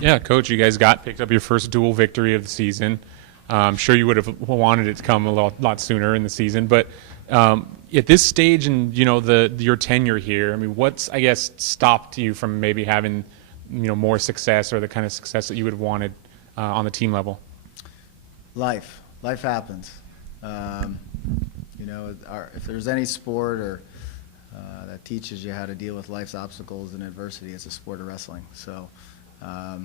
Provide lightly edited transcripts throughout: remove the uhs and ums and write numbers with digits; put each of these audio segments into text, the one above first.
Yeah, Coach, you guys picked up your first dual victory of the season. I'm sure you would have wanted it to come a lot sooner in the season, but at this stage in your tenure here, I mean, what's I guess stopped you from maybe having more success or the kind of success that you would have wanted on the team level? Life happens. If there's any sport or that teaches you how to deal with life's obstacles and adversity, it's a sport of wrestling. So a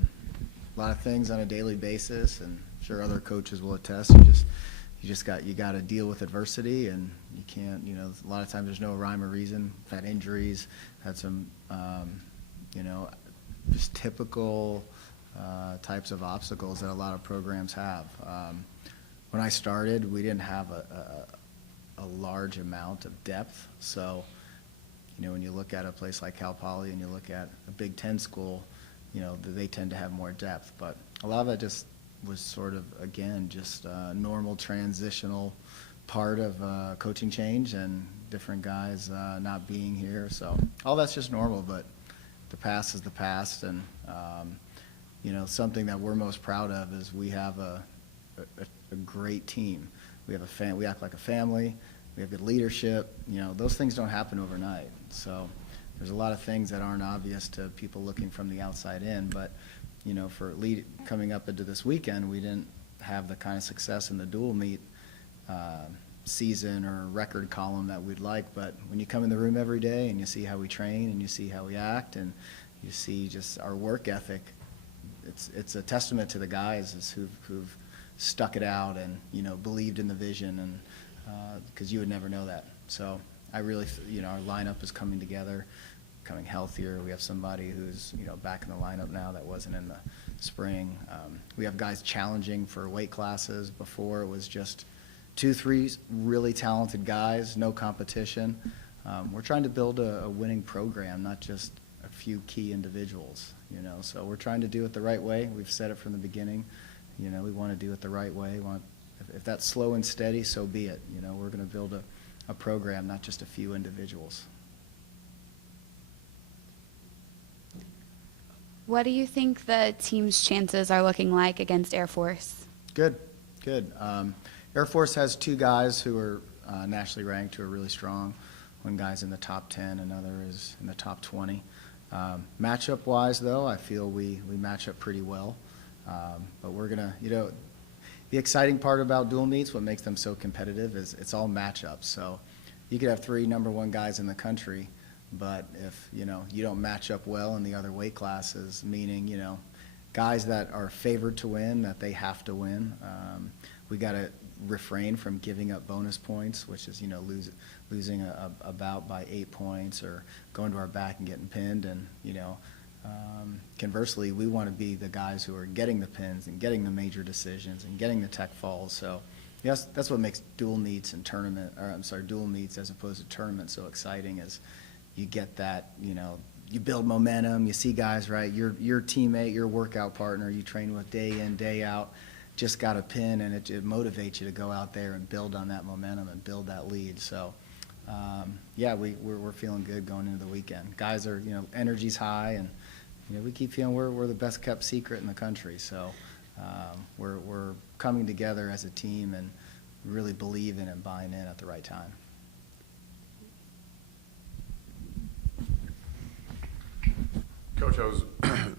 lot of things on a daily basis, and I'm sure other coaches will attest. You got to deal with adversity, and you can't. A lot of times there's no rhyme or reason. I've had injuries, had some, just typical types of obstacles that a lot of programs have. When I started, we didn't have a large amount of depth. So, when you look at a place like Cal Poly and you look at a Big Ten school, they tend to have more depth. But a lot of it just was sort of, again, just a normal transitional part of coaching change and different guys not being here. So all that's just normal, but the past is the past. And, something that we're most proud of is we have a great team. We act like a family. We have good leadership. Those things don't happen overnight. So there's a lot of things that aren't obvious to people looking from the outside in. But, coming up into this weekend, we didn't have the kind of success in the dual meet season or record column that we'd like. But when you come in the room every day and you see how we train and you see how we act and you see just our work ethic, it's a testament to the guys who've stuck it out and believed in the vision, and because you would never know that. So I really our lineup is coming together, becoming healthier. We have somebody who's back in the lineup now that wasn't in the spring. We have guys challenging for weight classes. Before it was just 2-3 really talented guys, no competition. We're trying to build a winning program, not just a few key individuals. So we're trying to do it the right way. We've said it from the beginning. We want to do it the right way. If that's slow and steady, so be it. We're going to build a program, not just a few individuals. What do you think the team's chances are looking like against Air Force? Good. Air Force has 2 guys who are nationally ranked, who are really strong. One guy's in the top 10, another is in the top 20. Matchup-wise, though, I feel we match up pretty well. But we're going to, the exciting part about dual meets, what makes them so competitive, is it's all matchups. So you could have 3 number 1 guys in the country, but if, you don't match up well in the other weight classes, meaning, guys that are favored to win, that they have to win, we got to refrain from giving up bonus points, which is, losing a bout by 8 points or going to our back and getting pinned. And, conversely, we want to be the guys who are getting the pins and getting the major decisions and getting the tech falls. So, yes, that's what makes dual meets as opposed to tournaments so exciting, is you get that, you build momentum, you see guys, right, your teammate, your workout partner you train with day in, day out, just got a pin, and it motivates you to go out there and build on that momentum and build that lead. So, we're feeling good going into the weekend. Guys are, energy's high, and we keep feeling we're the best kept secret in the country. So we're coming together as a team and really believing and buying in at the right time. Coach, I was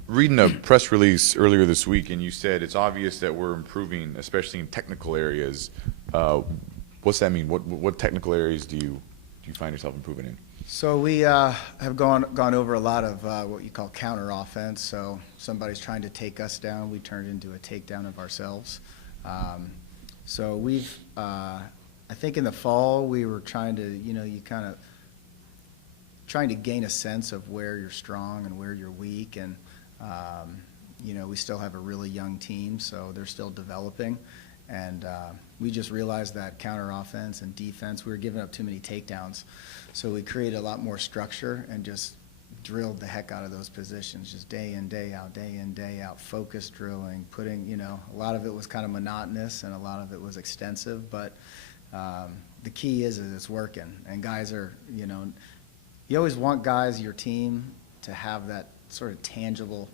reading a press release earlier this week, and you said it's obvious that we're improving, especially in technical areas. What's that mean? What technical areas do you find yourself improving in? So we have gone over a lot of what you call counter offense. So somebody's trying to take us down, we turn it into a takedown of ourselves. So we've, I think in the fall we were trying to, trying to gain a sense of where you're strong and where you're weak. And, we still have a really young team, so they're still developing. And we just realized that counter offense and defense, we were giving up too many takedowns. So we created a lot more structure and just drilled the heck out of those positions, just day in, day out, focused drilling, putting, a lot of it was kind of monotonous and a lot of it was extensive. But the key is it's working. And guys are, you always want guys, your team, to have that sort of tangible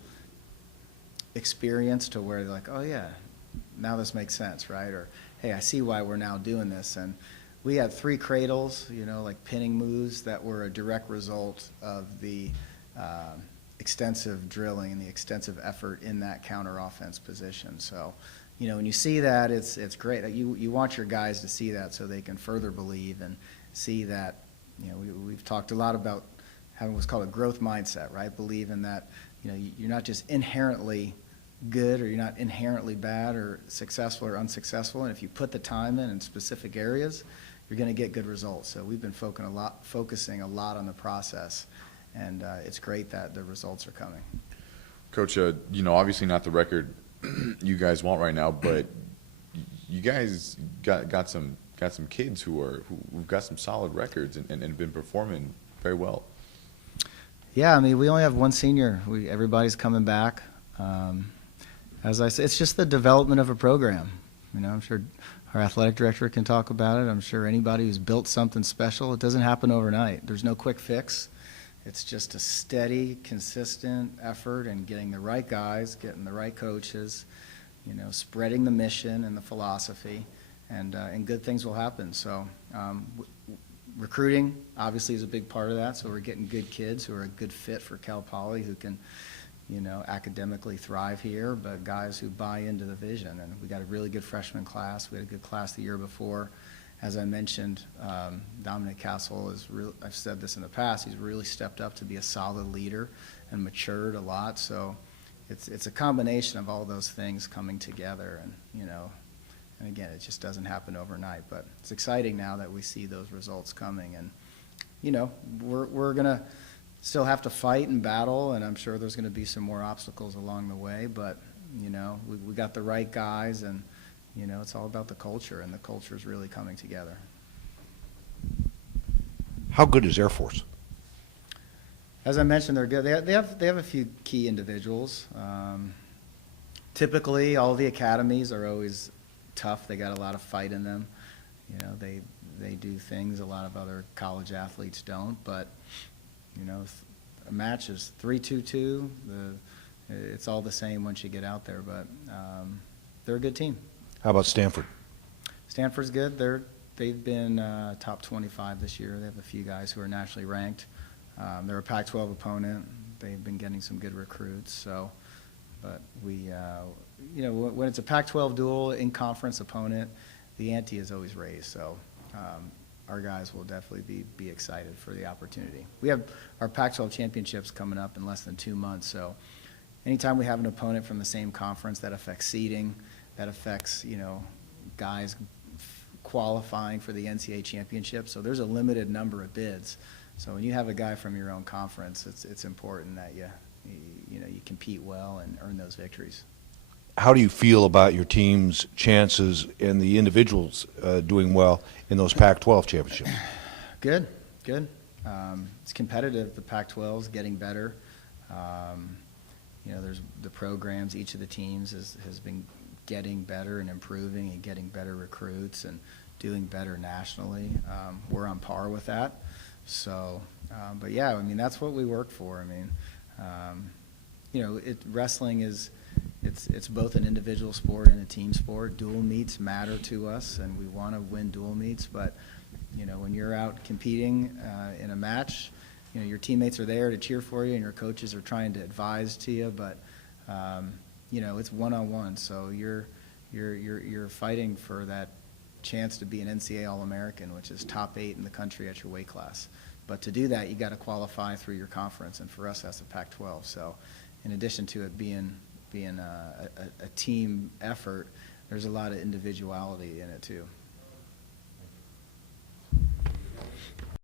experience to where they're like, oh yeah, now this makes sense, right? Or, hey, I see why we're now doing this. And we had 3 cradles, like pinning moves that were a direct result of the extensive drilling and the extensive effort in that counter offense position. So, when you see that, it's great. You want your guys to see that so they can further believe and see that, we've talked a lot about having what's called a growth mindset, right? Believing that, you're not just inherently good or you're not inherently bad or successful or unsuccessful. And if you put the time in specific areas, you're going to get good results. So we've been focusing a lot on the process, and it's great that the results are coming. Coach, obviously not the record you guys want right now, but you guys got some kids who've got some solid records and been performing very well. Yeah, we only have 1 senior. Everybody's coming back. As I said, it's just the development of a program. I'm sure our athletic director can talk about it. I'm sure anybody who's built something special, it doesn't happen overnight. There's no quick fix. It's just a steady, consistent effort and getting the right guys, getting the right coaches, spreading the mission and the philosophy, and good things will happen. So recruiting obviously is a big part of that. So we're getting good kids who are a good fit for Cal Poly, who can, academically thrive here, but guys who buy into the vision. And we got a really good freshman class. We had a good class the year before. As I mentioned, Dominic Castle is real. I've said this in the past. He's really stepped up to be a solid leader and matured a lot. So it's a combination of all those things coming together. And and again, it just doesn't happen overnight. But it's exciting now that we see those results coming. And we're gonna still have to fight and battle, and I'm sure there's going to be some more obstacles along the way. But we got the right guys, and it's all about the culture, and the culture is really coming together. How good is Air Force? As I mentioned, they're good. They have a few key individuals. Typically, all the academies are always tough. They got a lot of fight in them. They do things a lot of other college athletes don't. But if a match is 3-2-2, it's all the same once you get out there. But they're a good team. How about Stanford? Stanford's good. They've been top 25 this year. They have a few guys who are nationally ranked. They're a Pac-12 opponent. They've been getting some good recruits. So, but when it's a Pac-12 dual in-conference opponent, the ante is always raised. So our guys will definitely be excited for the opportunity. We have our Pac-12 championships coming up in less than 2 months. So anytime we have an opponent from the same conference, that affects seeding, that affects, guys qualifying for the NCAA championship. So there's a limited number of bids. So when you have a guy from your own conference, it's important that you compete well and earn those victories. How do you feel about your team's chances and the individuals doing well in those Pac-12 championships? Good. It's competitive. The Pac-12 is getting better. There's the programs. Each of the teams has been getting better and improving and getting better recruits and doing better nationally. We're on par with that. So, but yeah, that's what we work for. Wrestling is, it's both an individual sport and a team sport. Dual meets matter to us, and we want to win dual meets. But, when you're out competing in a match, your teammates are there to cheer for you, and your coaches are trying to advise to you. But, it's one-on-one, so you're fighting for that chance to be an NCAA All-American, which is top 8 in the country at your weight class. But to do that, you got to qualify through your conference, and for us, that's the Pac-12. So, in addition to it being a team effort, there's a lot of individuality in it too.